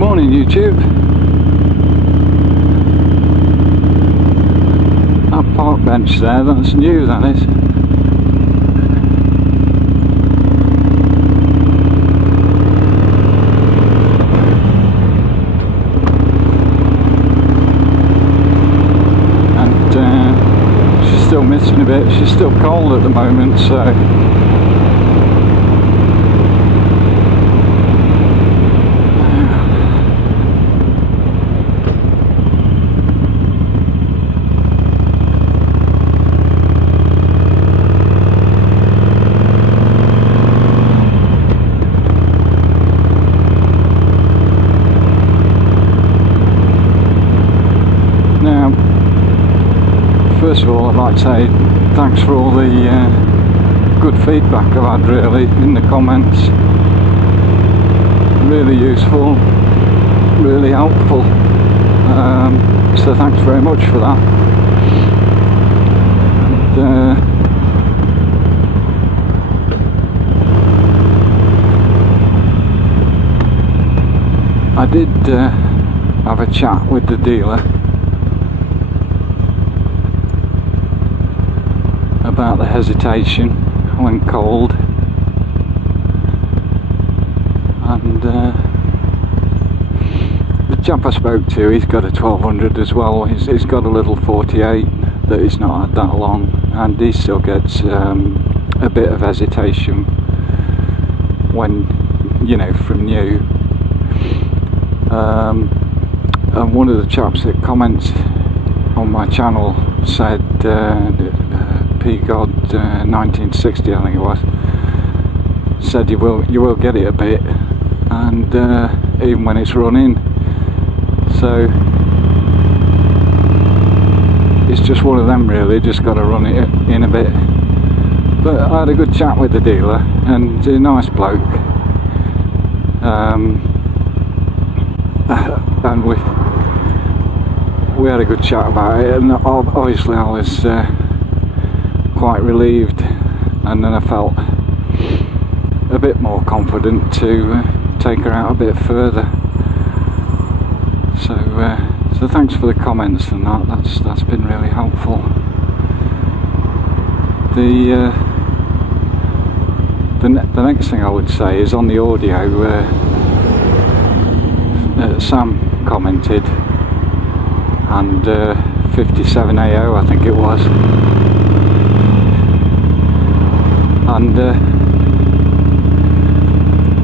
morning, YouTube. That park bench there, that's new, that is. And she's still missing a bit. She's still cold at the moment, so first of all, I'd like to say thanks for all the good feedback I've had, really, in the comments. Really useful, really helpful. So thanks very much for that. And, I did have a chat with the dealer about the hesitation when cold, and the chap I spoke to, he's got a 1200 as well. He's got a little 48 that he's not had that long, and he still gets a bit of hesitation when, you know, from new. And one of the chaps that comments on my channel said, P-God 1960, I think it was, said you will get it a bit, and even when it's running. So it's just one of them, really. Just got to run it in a bit. But I had a good chat with the dealer, and he's a nice bloke. And we had a good chat about it, and obviously I was quite relieved, and then I felt a bit more confident to take her out a bit further. So thanks for the comments and that's been really helpful. The next thing I would say is on the audio. Sam commented, and 57AO, I think it was. And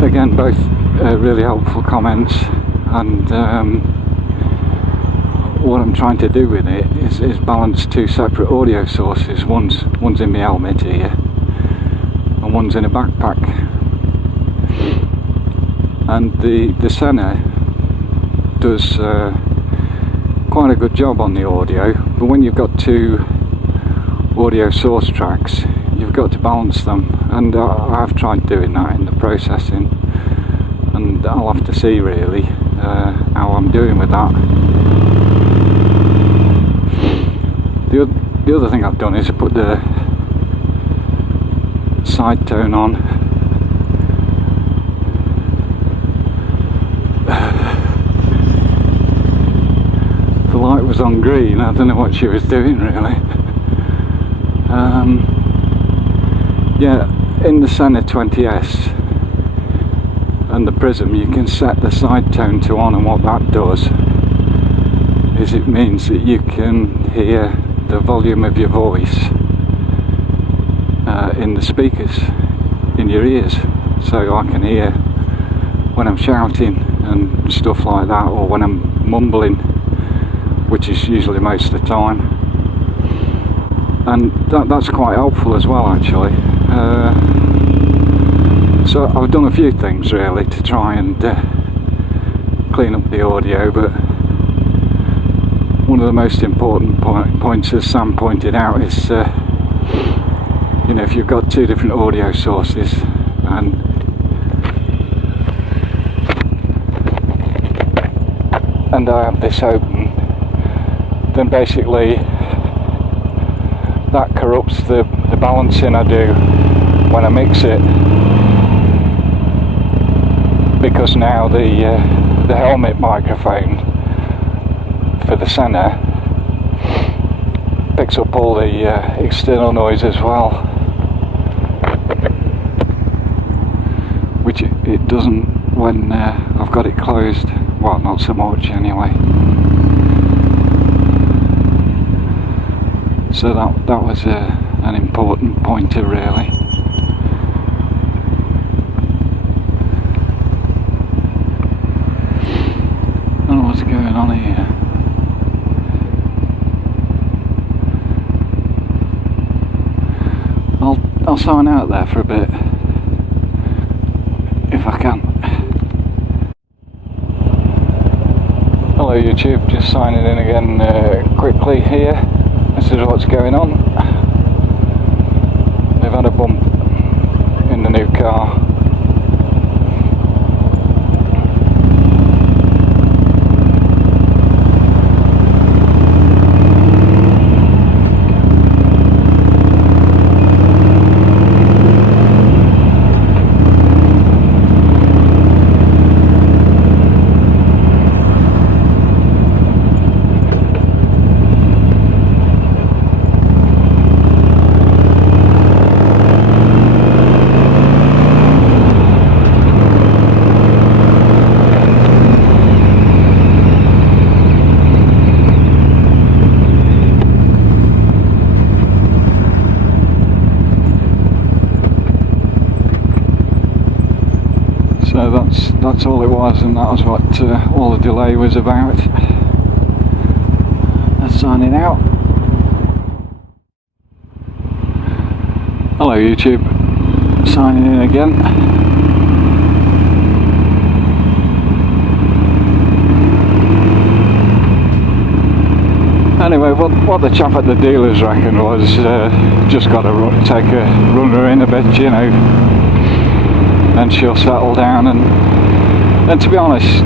again, both really helpful comments, and what I'm trying to do with it is balance two separate audio sources. One's in my helmet here, and one's in a backpack. And the Senna does quite a good job on the audio, but when you've got two audio source tracks, you've got to balance them, and I've tried doing that in the processing, and I'll have to see, really, how I'm doing with that. The other thing I've done is put the side tone on. The light was on green. I don't know what she was doing, really. Yeah, in the Senna 20S and the Prism, you can set the side tone to on, and what that does is it means that you can hear the volume of your voice in the speakers in your ears. So I can hear when I'm shouting and stuff like that, or when I'm mumbling, which is usually most of the time, and that's quite helpful as well, actually. So I've done a few things, really, to try and clean up the audio, but one of the most important points, as Sam pointed out, is you know, if you've got two different audio sources and I have this open, then basically that corrupts the balancing I do when I mix it, because now the helmet microphone for the Senna picks up all the external noise as well, which it doesn't when I've got it closed. Well, not so much anyway. So that was an important pointer, really. I don't know what's going on here. I'll sign out there for a bit if I can. Hello YouTube, just signing in again quickly here. This is what's going on. They've had a bump in the new car. So that's all it was, and that was what all the delay was about. Signing out. Hello YouTube, signing in again. Anyway, what the chap at the dealers reckoned was just got to take a runner in a bit, you know, and she'll settle down, and to be honest,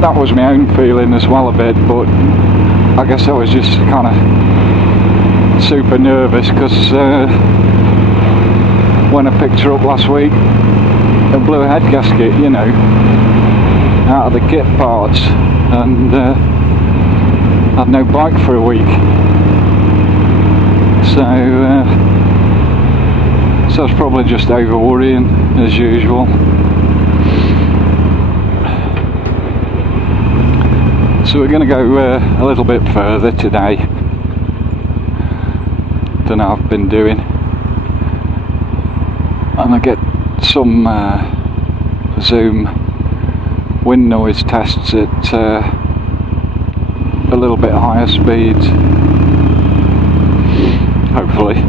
that was my own feeling as well a bit, but I guess I was just kind of super nervous because when I picked her up last week, I blew a head gasket, you know, out of the kit parts, and had no bike for a week, so I was probably just over worrying as usual. So we're going to go a little bit further today than I've been doing, and I get some Zoom wind noise tests at a little bit higher speeds, hopefully.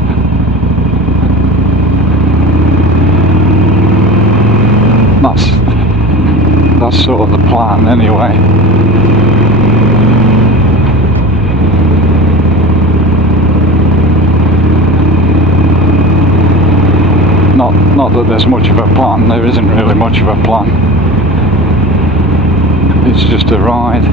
That's sort of the plan anyway. Not that there's much of a plan, there isn't really much of a plan. It's just a ride.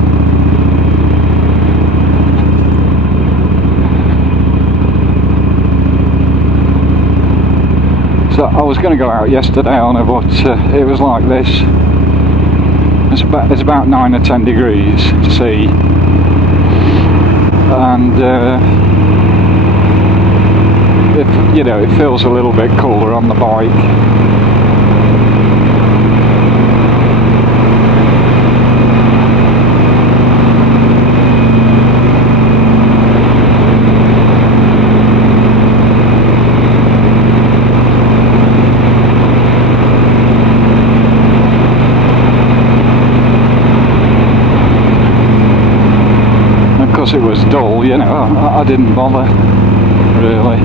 So I was going to go out yesterday on it, but it was like this. It's about 9 or 10 degrees C, and you know, it feels a little bit cooler on the bike. It was dull, you know, I didn't bother really,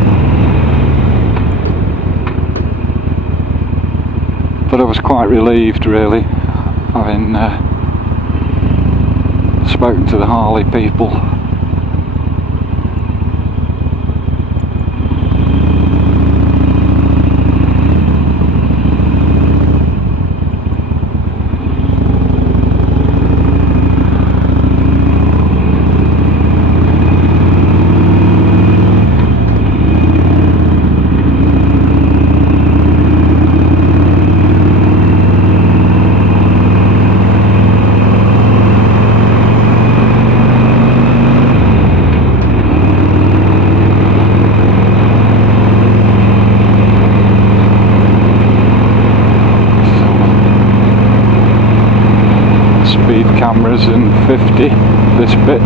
but I was quite relieved really, having spoken to the Harley people. speed cameras and 50 this bit.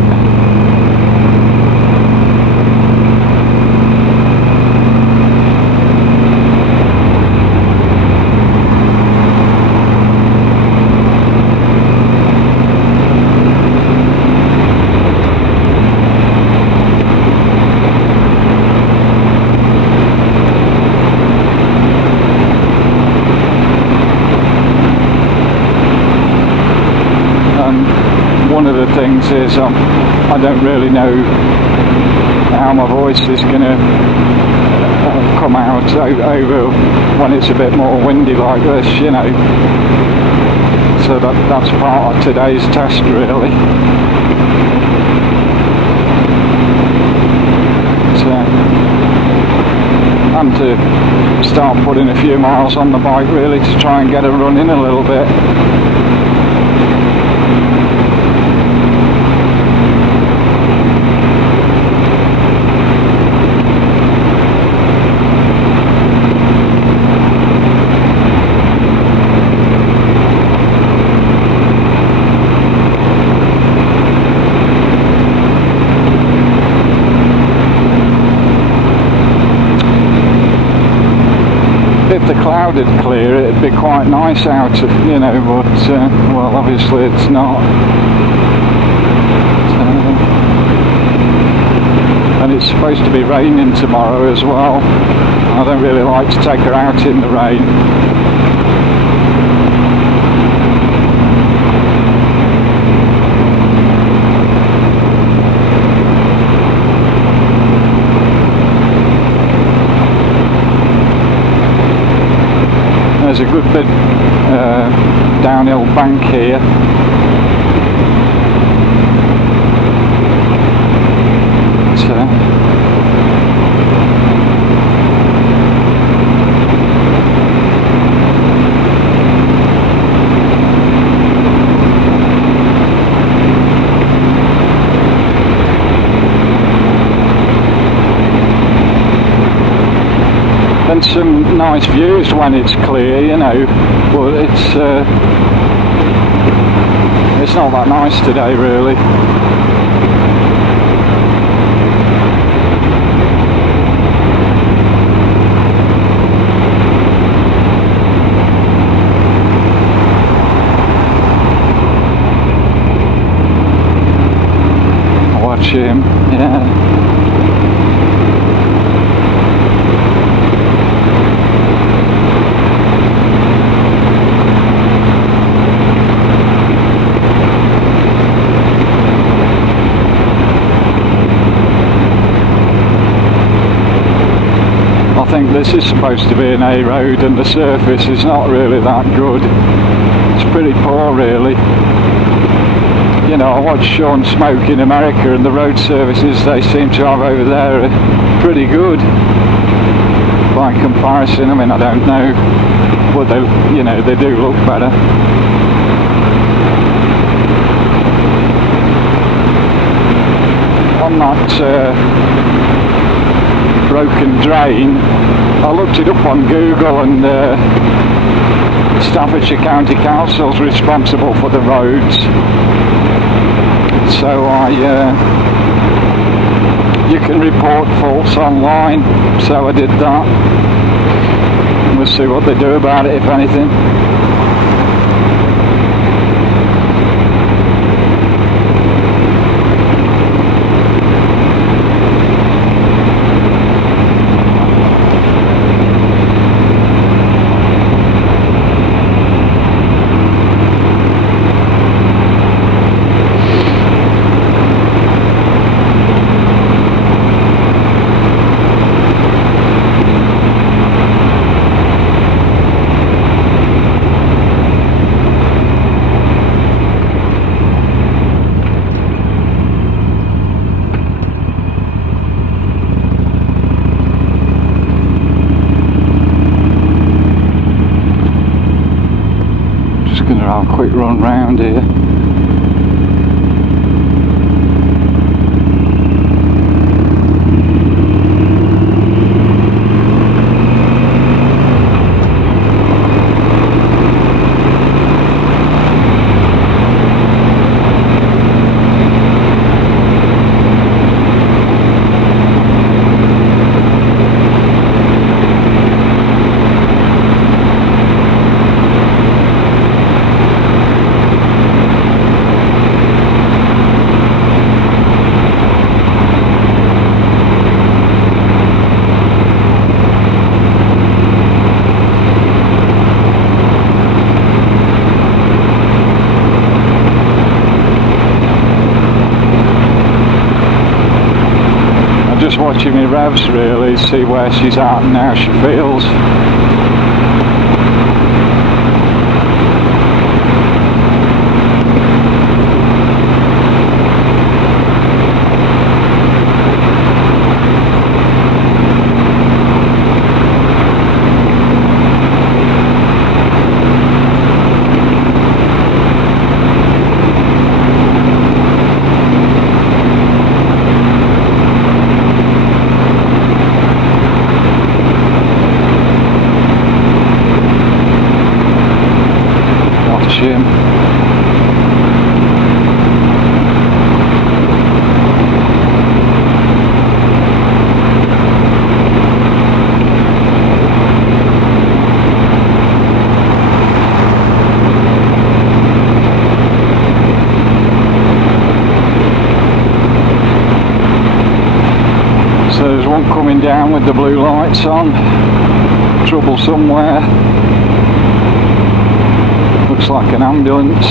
One of the things is I don't really know how my voice is going to come out over when it's a bit more windy like this, you know. So that's part of today's test really. And to start putting a few miles on the bike really to try and get a run in a little bit. If the cloud had clear, it'd be quite nice out, you know, but well, obviously it's not. And it's supposed to be raining tomorrow as well. I don't really like to take her out in the rain. There's a good bit downhill bank here. And some nice views when it's clear, you know, but it's not that nice today really. Watch him, yeah. I think this is supposed to be an A road and the surface is not really that good. It's pretty poor really. You know, I watched Sean smoke in America and the road services they seem to have over there are pretty good by comparison. I mean, I don't know, but they, you know, they do look better. On that broken drain, I looked it up on Google and Staffordshire County Council's responsible for the roads, so you can report faults online, so I did that. We'll see what they do about it, if anything. Going to have a quick run round here. watching me revs really, see where she's at and how she feels. So there's one coming down with the blue lights on. Trouble somewhere. Looks like an ambulance.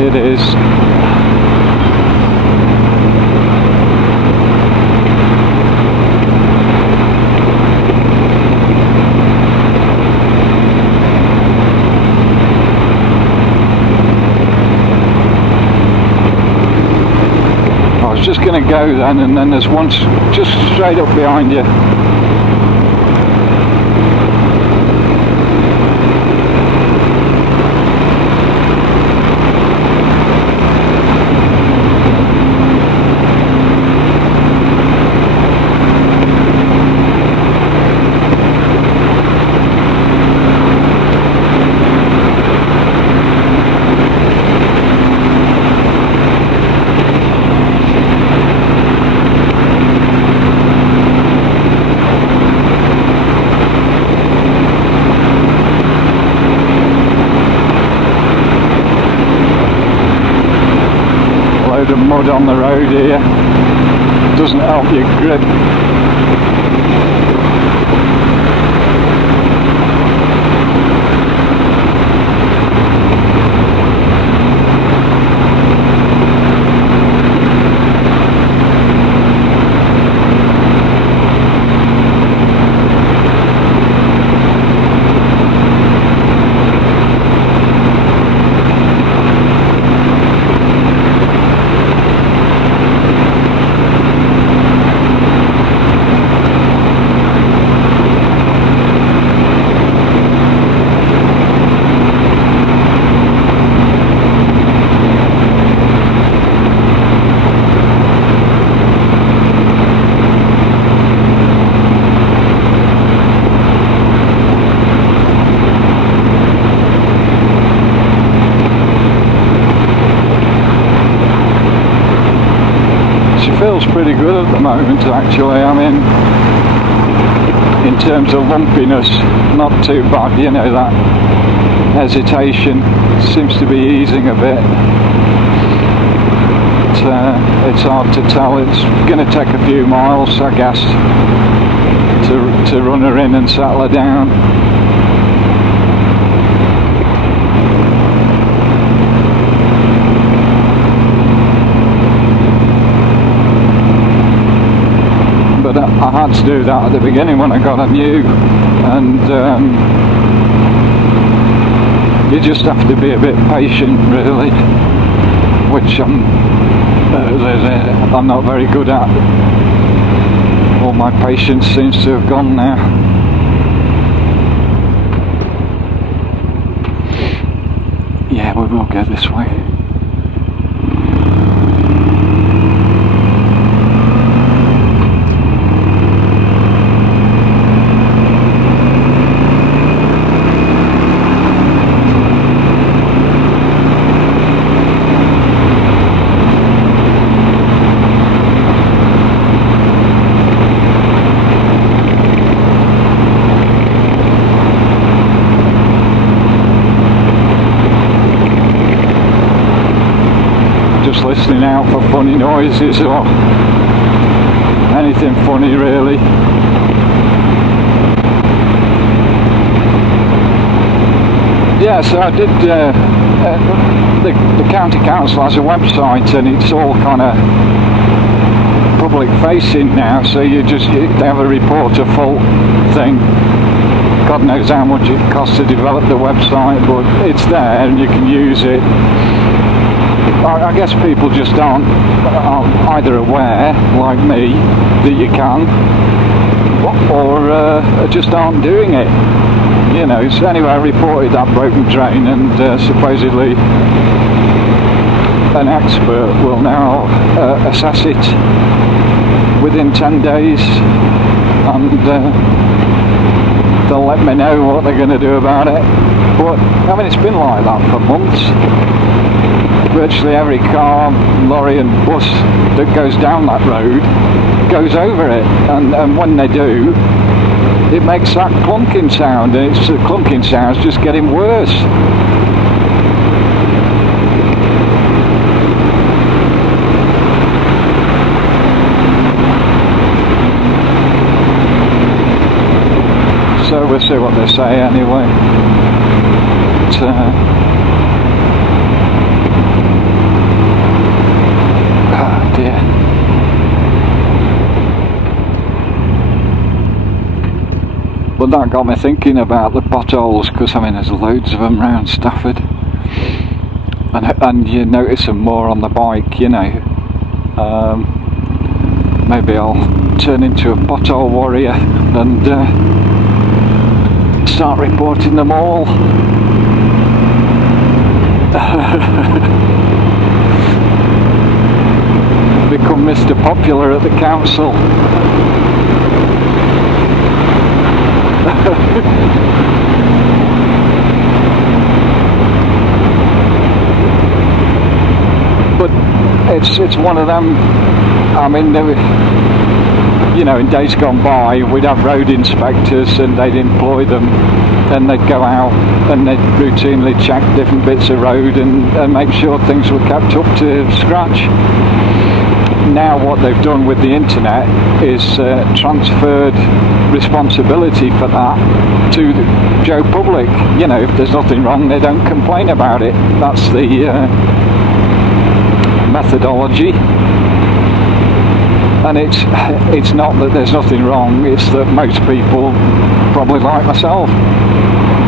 It is. Just going to go then, and then there's one just straight up behind you. Of mud on the road here doesn't help your grip. Feels pretty good at the moment actually. I mean, in terms of lumpiness, not too bad, you know, that hesitation seems to be easing a bit. It's hard to tell. It's going to take a few miles, I guess, to run her in and settle her down. I had to do that at the beginning when I got her new, and you just have to be a bit patient really, which I'm not very good at. All my patience seems to have gone now. Yeah, we will go this way. Just listening out for funny noises or anything funny really. Yeah, so I did the county council has a website, and it's all kind of public facing now, so they have a report a fault thing. God knows how much it costs to develop the website, but it's there and you can use it. I guess people just aren't either aware, like me, that you can, or just aren't doing it. You know, so anyway, I reported that broken train, and supposedly an expert will now assess it within 10 days, and they'll let me know what they're going to do about it. But I mean, it's been like that for months. Virtually every car, lorry and bus that goes down that road goes over it, and when they do, it makes that clunking sound, and the clunking sound's just getting worse. So we'll see what they say anyway. Oh dear. But that got me thinking about the potholes, because I mean there's loads of them around Stafford, and you notice them more on the bike, you know. Maybe I'll turn into a pothole warrior and start reporting them all. Become Mr. Popular at the council. But it's one of them. I mean, you know, in days gone by, we'd have road inspectors and they'd employ them. Then they'd go out and they'd routinely check different bits of road and make sure things were kept up to scratch. Now what they've done with the internet is transferred responsibility for that to the Joe Public. You know, if there's nothing wrong, they don't complain about it. That's the methodology. And it's not that there's nothing wrong, it's that most people, probably like myself,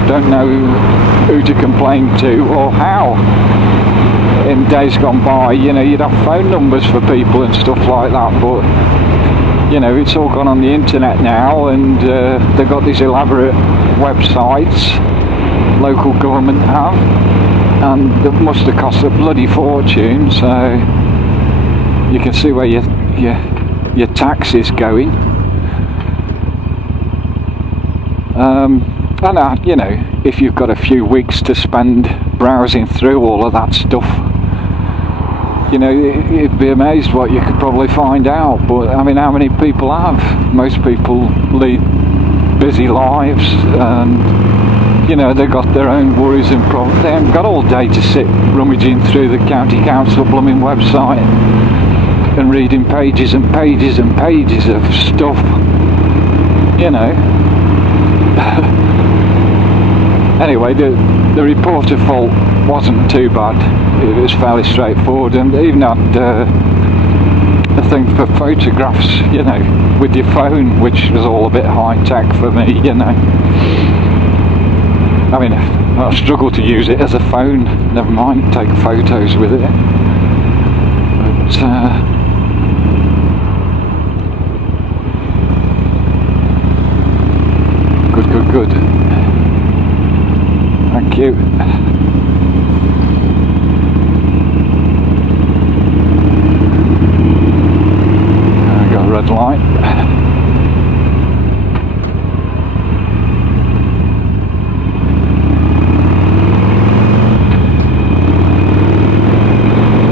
don't know who to complain to or how. In days gone by, you know, you'd have phone numbers for people and stuff like that, but you know, it's all gone on the internet now, and they've got these elaborate websites local government have, and that must have cost a bloody fortune, so you can see where your tax is going. And you know, if you've got a few weeks to spend browsing through all of that stuff, you know, you'd be amazed what you could probably find out. But I mean, how many people have? Most people lead busy lives, and you know, they've got their own worries and problems. They haven't got all day to sit rummaging through the county council blooming website and reading pages and pages and pages of stuff, you know. Anyway, the report of fault wasn't too bad. It was fairly straightforward, and even had a thing for photographs, you know, with your phone, which was all a bit high tech for me, you know. I mean, I struggle to use it as a phone, never mind take photos with it. But good. Thank you. I got a red light.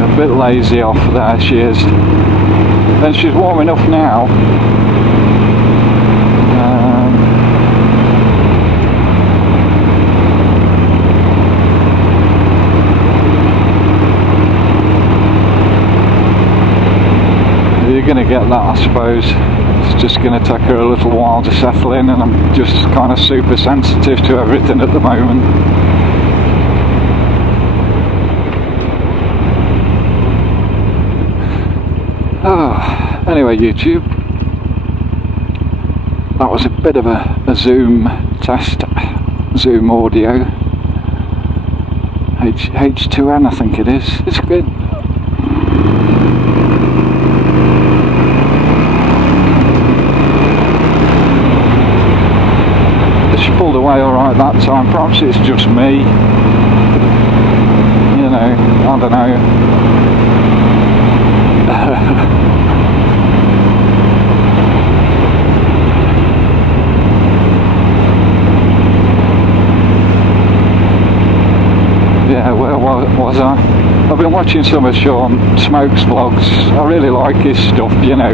A bit lazy off there, she is. And she's warm enough now. Going to get that, I suppose. It's just going to take her a little while to settle in, and I'm just kind of super sensitive to everything at the moment. Anyway, YouTube, that was a bit of a Zoom test, Zoom audio, H2n I think it is. It's good. She pulled away alright that time. Perhaps it's just me, you know, I don't know. Yeah, where was I? I've been watching some of Sean Smoke's vlogs. I really like his stuff, you know.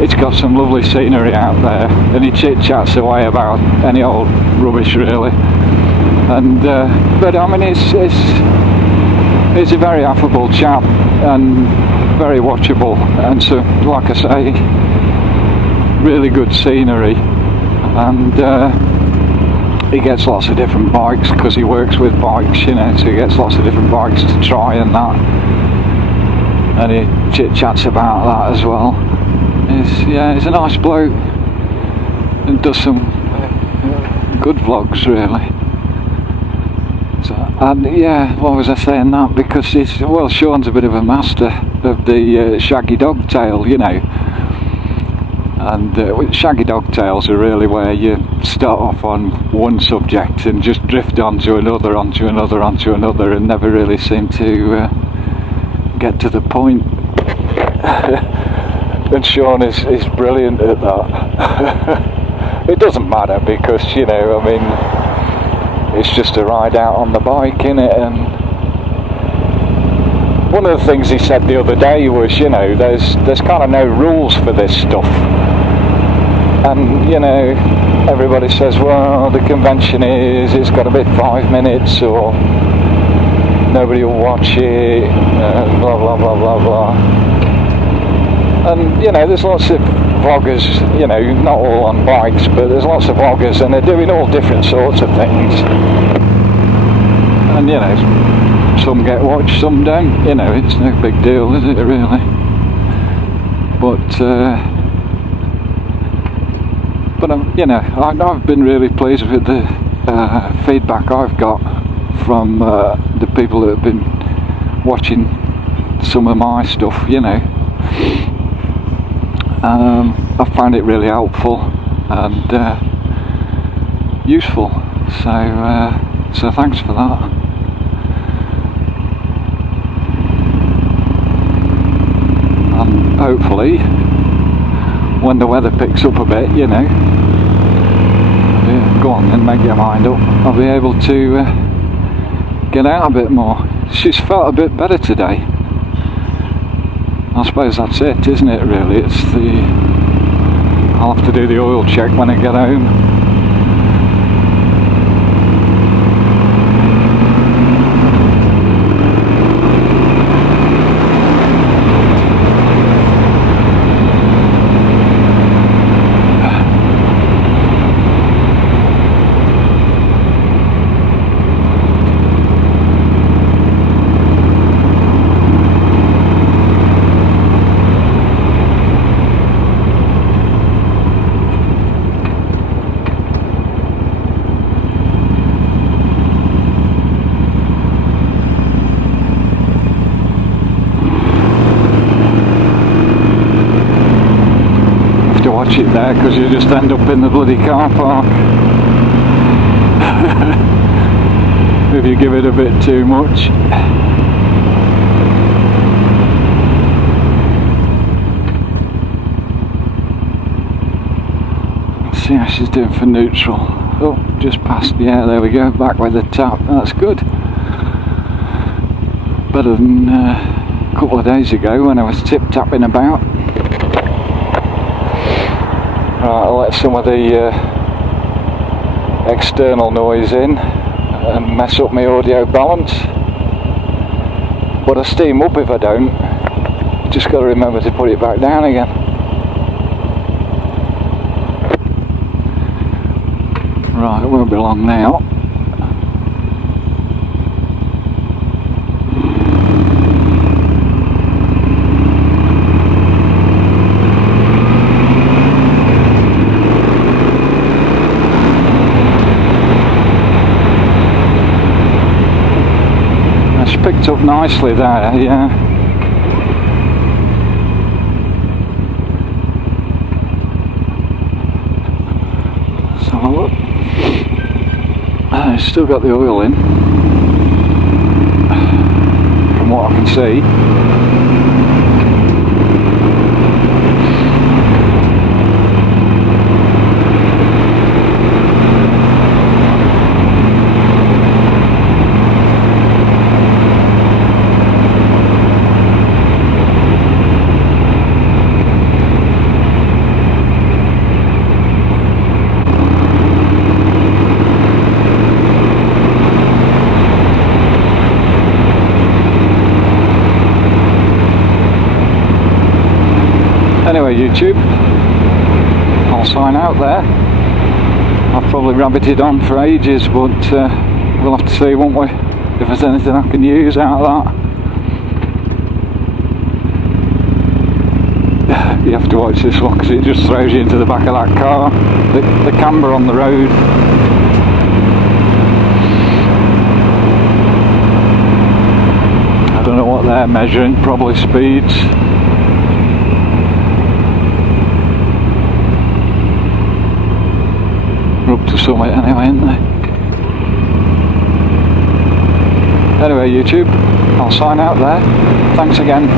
It's got some lovely scenery out there, and he chit-chats away about any old rubbish, really. And but I mean, he's a very affable chap and very watchable, and so, like I say, really good scenery. And he gets lots of different bikes because he works with bikes, you know, so he gets lots of different bikes to try and that. And he chit-chats about that as well. He's a nice bloke and does some good vlogs, really. So, and yeah, what was I saying that? Because Sean's a bit of a master of the shaggy dog tail, you know. And shaggy dog tails are really where you start off on one subject and just drift onto another, and never really seem to get to the point. And Sean is brilliant at that. It doesn't matter because, you know, I mean, it's just a ride out on the bike, innit? And one of the things he said the other day was, you know, there's kind of no rules for this stuff. And, you know, everybody says, well, the convention is it's got to be 5 minutes or nobody will watch it, blah, blah, blah, blah, blah. And, you know, there's lots of vloggers, you know, not all on bikes, but there's lots of vloggers and they're doing all different sorts of things. And, you know, some get watched, some don't, you know, it's no big deal, is it, really? But you know, I've been really pleased with the feedback I've got from the people that have been watching some of my stuff, you know. I find it really helpful and useful, so thanks for that. And hopefully, when the weather picks up a bit, you know, yeah, go on then, make your mind up, I'll be able to get out a bit more. She's felt a bit better today. I suppose that's it, isn't it, really? I'll have to do the oil check when I get home. Watch it there because you just end up in the bloody car park if you give it a bit too much. Let's see how she's doing for neutral. Oh, just past, yeah, there we go, back with the tap. That's good. Better than a couple of days ago when I was tip-tapping about. Right, I'll let some of the external noise in and mess up my audio balance, but I steam up if I don't. Just got to remember to put it back down again. Right, it won't be long now. nicely there, yeah. Let's have a look. It's still got the oil in, from what I can see. Anyway, YouTube, I'll sign out there. I've probably rabbited on for ages, but we'll have to see, won't we, if there's anything I can use out of that. You have to watch this one because it just throws you into the back of that car. The camber on the road. I don't know what they're measuring, probably speeds. We're up to somewhere anyway, aren't they? Anyway, YouTube, I'll sign out there. Thanks again.